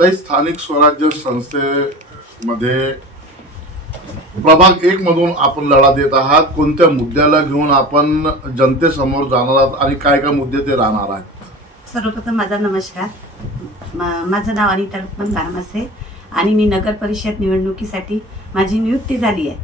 ताई स्थानिक स्वराज्य संस्थेमध्ये प्रभाग एक मधून आपण लढा देत आहात. कोणत्या मुद्द्याला घेऊन आपण जनतेसमोर जाणार आहात आणि काय काय मुद्दे ते राहणार आहेत? सर्वप्रथम माझा नमस्कार. मा- माझं नाव अनिता रुक्मन बारमासे आणि मी नगर परिषद निवडणुकीसाठी माझी नियुक्ती झाली आहे.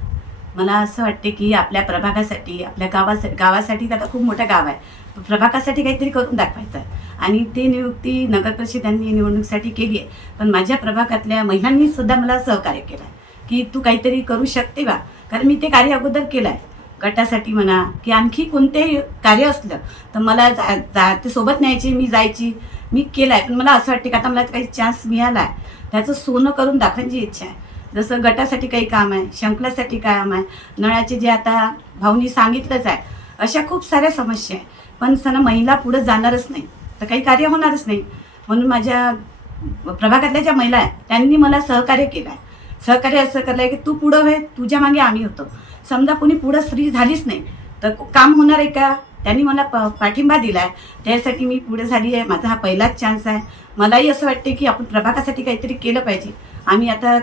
मला असं वाटते की आपल्या प्रभागासाठी आपल्या गावासाठी गावासाठी तर आता खूप मोठं गाव आहे. प्रभागासाठी काहीतरी करून दाखवायचं आहे. आणि ती नियुक्ती नगर परिषदांनी निवडणुकीसाठी केली आहे. पण माझ्या प्रभागातल्या महिलांनी सुद्धा मला सहकार्य केलं आहे की तू काहीतरी करू शकते बा. कारण मी ते कार्य अगोदर केलं आहे गटासाठी म्हणा की आणखी कोणतेही कार्य असलं तर मला जा जा ते सोबत न्यायची मी जायची मी केलं आहे पण मला असं वाटते की आता मला काही चान्स मिळाला आहे त्याचं सोनं करून दाखवण्याची इच्छा आहे. जसं गटासाठी काही काम आहे शंकलासाठी काम आहे नळाचे जे आता भाऊनी सांगितलंच आहे अशा खूप साऱ्या समस्या आहे. पण सण महिला पुढं जाणारच नाही. तर काही कार्य होणारच नाही. म्हणून माझ्या प्रभागातल्या ज्या महिला आहेत त्यांनी मला सहकार्य केलं आहे. सहकार्य असं केलं आहे की तू पुढं वे तुझ्या मागे आम्ही होतो. समजा कोणी पुढं स्त्री झालीच नाही तर काम होणार आहे का? त्यांनी मला प पाठिंबा दिला आहे. त्यासाठी मी पुढे झाली आहे. माझा हा पहिलाच चान्स आहे. मलाही असं वाटते की आपण प्रभागासाठी काहीतरी केलं पाहिजे. आम्ही आता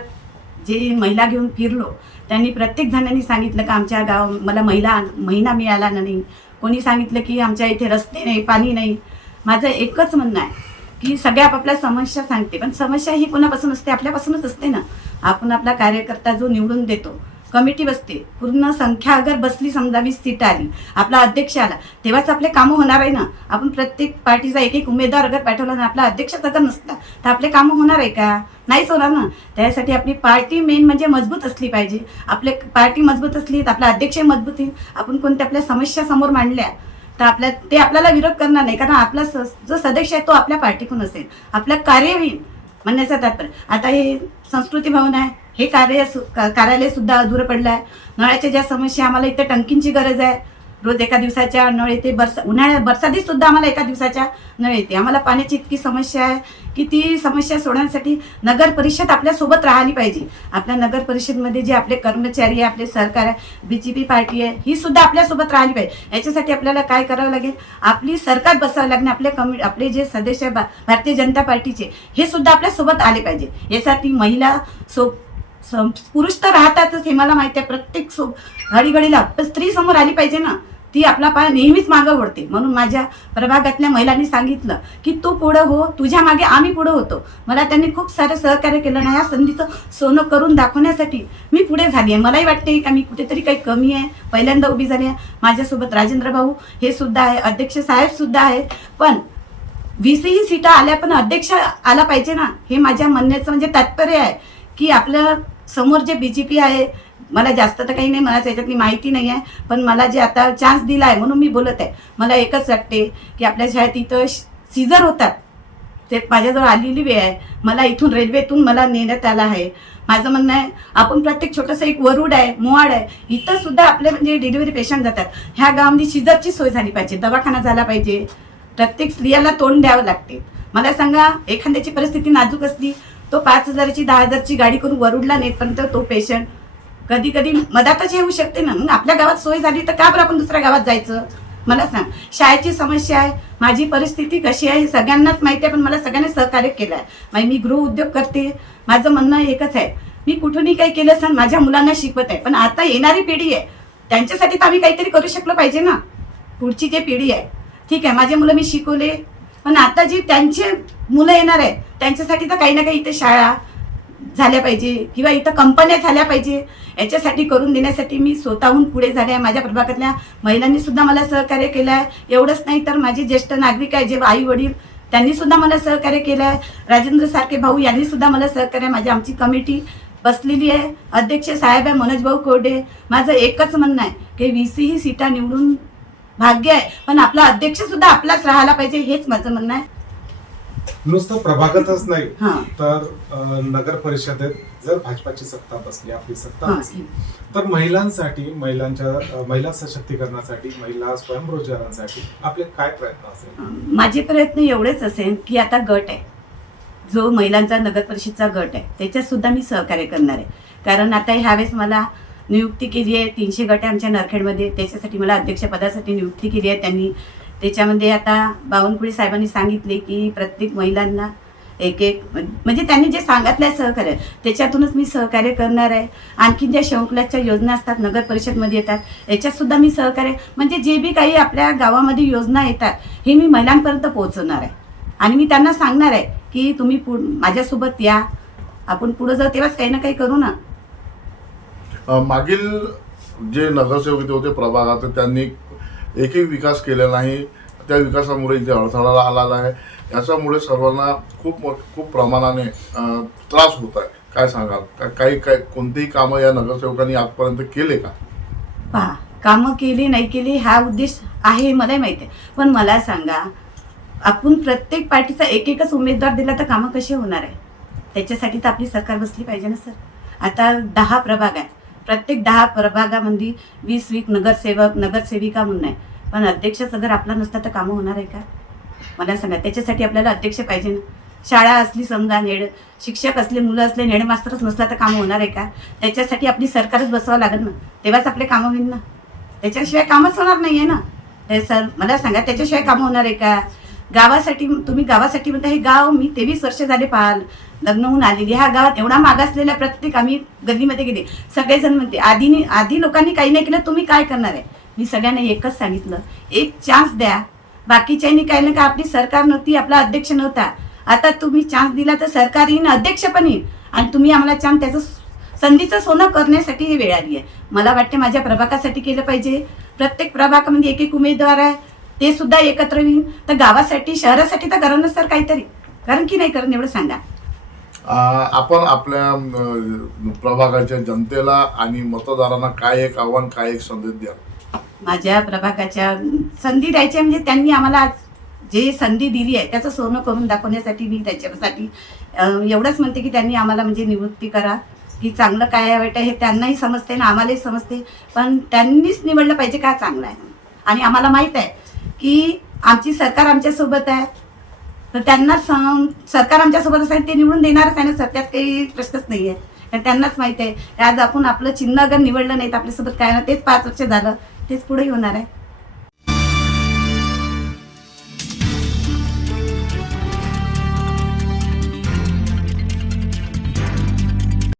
जे महिला घेऊन फिरलो त्यांनी प्रत्येक जणांनी सांगितलं का आमच्या गाव मला महिला महिना मिळाला नाही. कोणी सांगितलं की आमच्या इथे रस्ते नाही पाणी नाही. माझं एकच म्हणणं आहे की सगळ्या आपापल्या समस्या सांगते. पण समस्या ही कोणापासून असते? आपल्यापासूनच असते ना. आपण आपला कार्यकर्ता जो निवडून देतो कमिटी बसते पूर्ण संख्या अगर बसली समजा वीस सीट आली आपला अध्यक्ष आला तेव्हाच आपले कामं होणार आहे ना. आपण प्रत्येक पार्टीचा एक एक उमेदवार अगर पाठवला ना आपला अध्यक्ष अगर नसता तर आपले कामं होणार आहे का? नाहीच होणार ना. त्यासाठी आपली पार्टी मेन म्हणजे मजबूत असली पाहिजे. आपले पार्टी मजबूत असली तर आपला अध्यक्ष मजबूत येईल. आपण कोणत्या आपल्या समस्या समोर मांडल्या तर आपल्या ते आपल्याला विरोध करणार नाही. कारण आपला स जो सदस्य आहे तो आपल्या पार्टीकून असेल. आपलं कार्य होईल म्हणण्याचा तात्पर्य. आता हे संस्कृती भवन आहे. हे कार्य सु का- कार्यालय सुद्धा अधुरं पडलं आहे नळाच्या ज्या समस्या आम्हाला इथे टंकींची गरज आहे. रोज एका दिवसाच्या नळ येते. बरसा उन्हाळ्यात बरसातीत सुद्धा आम्हाला एका दिवसाच्या नळ येते. आम्हाला पाण्याची इतकी समस्या आहे की ती समस्या सोडवण्यासाठी नगर परिषद आपल्यासोबत राहिली पाहिजे. आपल्या नगर परिषदमध्ये जे आपले कर्मचारी आहे आपले सरकार आहे बी जे पी पार्टी आहे ही सुद्धा आपल्यासोबत राहिली पाहिजे. याच्यासाठी आपल्याला काय करावं लागेल? आपली सरकार बसावं लागणे आपले कमी आपले जे सदस्य आहे भा- भारतीय जनता पार्टीचे हे सुद्धा आपल्यासोबत आले पाहिजे. यासाठी महिला सो पुरुष तर राहतातच हे मला माहिती आहे. प्रत्येक सो घडीघडीला. स्त्री समोर आली पाहिजे ना. ती आपला पाय नेहमीच मागं ओढते. म्हणून माझ्या प्रभागातल्या महिलांनी सांगितलं की तू पुढं हो तुझ्या मागे आम्ही पुढं होतो. मला त्यांनी खूप सारं सहकार्य केलं ना या संधीचं सोनं करून दाखवण्यासाठी मी पुढे झाली आहे. मलाही वाटते का मी कुठेतरी काही कमी आहे? पहिल्यांदा उभी झाली आहे. माझ्यासोबत राजेंद्र भाऊ हे सुद्धा आहे अध्यक्ष साहेब सुद्धा आहे पण वीसही सीटा आल्या पण अध्यक्ष आला पाहिजे ना हे माझ्या म्हणण्याचं म्हणजे तात्पर्य आहे की आपलं समोर जे बी जे पी आहे मला जास्त तर काही नाही मला त्याच्यातली माहिती नाही आहे. पण मला जे आता चान्स दिला आहे म्हणून मी बोलत आहे. मला एकच वाटते की आपल्या शाळेत इथं सीझर होतात. ते माझ्याजवळ आलेली वेळ आहे. मला इथून रेल्वेतून मला नेण्यात आला आहे. माझं म्हणणं आहे आपण प्रत्येक छोटंसं एक वरुड आहे मोहाड आहे इथं सुद्धा आपले म्हणजे डिलिव्हरी पेशंट जातात. ह्या गावामध्ये शिजरची सोय झाली पाहिजे दवाखाना झाला पाहिजे. प्रत्येक स्त्रियाला तोंड द्यावं लागते. मला सांगा एखाद्याची परिस्थिती नाजूक असली तो पाच हजाराची दहा हजारची गाडी करून वरुडला नेतपर्यंत तो पेशंट कधी कधी मधातच येऊ शकते ना. मग आपल्या गावात सोय झाली तर का बरं आपण दुसऱ्या गावात जायचं? मला सांग. शाळेची समस्या आहे. माझी परिस्थिती कशी आहे हे सगळ्यांनाच माहिती आहे पण मला सगळ्यांनी सहकार्य केलं आहे म्हणजे मी गृह उद्योग करते. माझं म्हणणं एकच आहे. मी कुठूनही काही केलं असं माझ्या मुलांना शिकवत आहे. पण आता येणारी पिढी आहे. त्यांच्यासाठी तर आम्ही काहीतरी करू शकलो पाहिजे ना. पुढची जी पिढी आहे. ठीक आहे माझे मुलं मी शिकवले. पण आता जी त्यांचे मुलं येणार आहे त्यांच्यासाठी तर काही ना काही इथे शाळा झाल्या पाहिजे किंवा इथं कंपन्या झाल्या पाहिजे याच्यासाठी करून देण्यासाठी मी स्वतःहून पुढे झाले आहे. माझ्या प्रभागातल्या महिलांनी सुद्धा मला सहकार्य केलं आहे. एवढंच नाही तर माझे ज्येष्ठ नागरिक आहे जे आई वडील त्यांनी सुद्धा मला सहकार्य केलं आहे. राजेंद्र सारखे भाऊ यांनी सुद्धा मला सहकार्य माझी आमची कमिटी बसलेली आहे. अध्यक्ष साहेब आहे मनोज भाऊ कोरडे. माझं एकच म्हणणं आहे की व्ही सी ही सीटा निवडून भाग्य आहे. पण आपला अध्यक्ष सुद्धा आपलाच राहायला पाहिजे हेच माझं म्हणणं आहे. नुसतं प्रभागातच नाही. हां. तर अ, नगर परिषदेत जर भाजपाची सत्ता बसली आपली सत्ता हां. बसली तर महिलांसाठी महिलांच्या अ, महिला सशक्तीकरणासाठी महिला स्वयंरोजगारांसाठी आपले काय प्रयत्न असेल? माझे प्रयत्न एवढेच असेल की आता गट आहे. जो महिलांचा नगर परिषदचा गट आहे त्याच्यात सुद्धा मी सहकार्य करणार आहे. कारण आता ह्यावेळेस मला नियुक्ती केली आहे तीनशे गट आहे आमच्या नरखेडमध्ये. त्याच्यासाठी मला अध्यक्षपदासाठी नियुक्ती केली आहे त्यांनी. त्याच्यामध्ये आता बावनकुळे साहेबांनी सांगितले की प्रत्येक महिलांना एक एक म्हणजे त्यांनी जे सांगितलं आहे सहकार्य त्याच्यातूनच मी सहकार्य करणार आहे. आणखी ज्या शंकुलाच्या योजना असतात नगर परिषदमध्ये येतात याच्यात सुद्धा मी सहकार्य म्हणजे जे बी काही आपल्या गावामध्ये योजना येतात हे मी महिलांपर्यंत पोहोचवणार आहे. आणि मी त्यांना सांगणार आहे की तुम्ही पुढ माझ्यासोबत या. आपण पुढं जाऊ तेव्हाच काही ना काही करू ना. मागील जे नगरसेवक होते प्रभागात त्यांनी एकही विकास केलेला नाही. त्या विकासामुळे इथे अडथळा आलेला आहे. याच्यामुळे सर्वांना खूप मो- खूप प्रमाणाने त्रास होत आहे. काय सांगाल? का- काही काय कोणतेही कामं या नगरसेवकांनी आजपर्यंत केले का? पहा कामं केली नाही केली हा उद्देश आहे मलाही माहिती आहे. पण मला सांगा आपण प्रत्येक पार्टीचा एक एकच उमेदवार दिला तर कामं कशी होणार आहे? त्याच्यासाठी तर आपली सरकार बसली पाहिजे ना सर. आता दहा प्रभाग आहे प्रत्येक दहा प्रभागामध्ये वीस वीस नगरसेवक नगरसेविका म्हणून आहे. पण अध्यक्षच जर आपला नसता तर कामं होणार आहे का? मला सांगा त्याच्यासाठी आपल्याला अध्यक्ष पाहिजे ना. शाळा असली समजा नेड शिक्षक असले मुलं असले हेडमास्टरच नसला तर कामं होणार आहे का? त्याच्यासाठी आपली सरकारच बसवावं लागेल ना. तेव्हाच आपले कामं होईल ना. त्याच्याशिवाय कामच होणार नाही आहे ना. ते सर मला सांगा त्याच्याशिवाय कामं होणार आहे का? गावासाठी तुम्ही गावासाठी म्हणता हे गाव मी तेवीस वर्ष झाले पाहाल लग्न होऊन आलेली ह्या गावात एवढा मागासलेला प्रत्येक आम्ही गल्लीमध्ये गेले. सगळेजण म्हणते आधी आधी लोकांनी काही नाही केलं तुम्ही काय करणार आहे? मी सगळ्यांना एकच सांगितलं एक चान्स द्या. बाकीच्यांनी काही ना का आपली सरकार नव्हती आपला अध्यक्ष नव्हता? आता तुम्ही चान्स दिला तर सरकार येईन अध्यक्ष पण येईल. आणि तुम्ही आम्हाला चान्स त्याचं संधीचं सोनं करण्यासाठी ही वेळ आली आहे. मला वाटते माझ्या प्रभागासाठी केलं पाहिजे. प्रत्येक प्रभागामध्ये म्हणजे एक एक उमेदवार आहे. ते सुद्धा एकत्र येईन. तर गावासाठी शहरासाठी तर करा ना सर काहीतरी. कारण की नाही करण एवढं सांगा. आपण आपल्या अ, प्रभागाच्या जनतेला आणि मतदारांना काय एक आव्हान काय एक संदेश द्या. माझ्या प्रभागाच्या संधी द्यायच्या म्हणजे त्यांनी आम्हाला आज जे संधी दिली आहे त्याचं सोनं करून दाखवण्यासाठी मी त्याच्यासाठी अं, एवढंच म्हणते की त्यांनी आम्हाला म्हणजे निवृत्ती करा. की चांगलं काय आहे वाईट आहे हे त्यांनाही समजते ना आम्हालाही समजते. पण त्यांनीच निवडलं पाहिजे काय चांगलं आहे? आणि आम्हाला माहीत आहे की आमची सरकार आमच्यासोबत आहे. तर त्यांना सं- सरकार आमच्यासोबत असेल ते निवडून देणारच आहे ना सत्यात काही प्रश्नच नाही आहे कारण त्यांनाच माहीत आहे. आज आपण आपलं चिन्ह अगर निवडलं नाही तर आपल्यासोबत काय ना तेच पाच वर्ष झालं तेच पुढेही होणार आहे.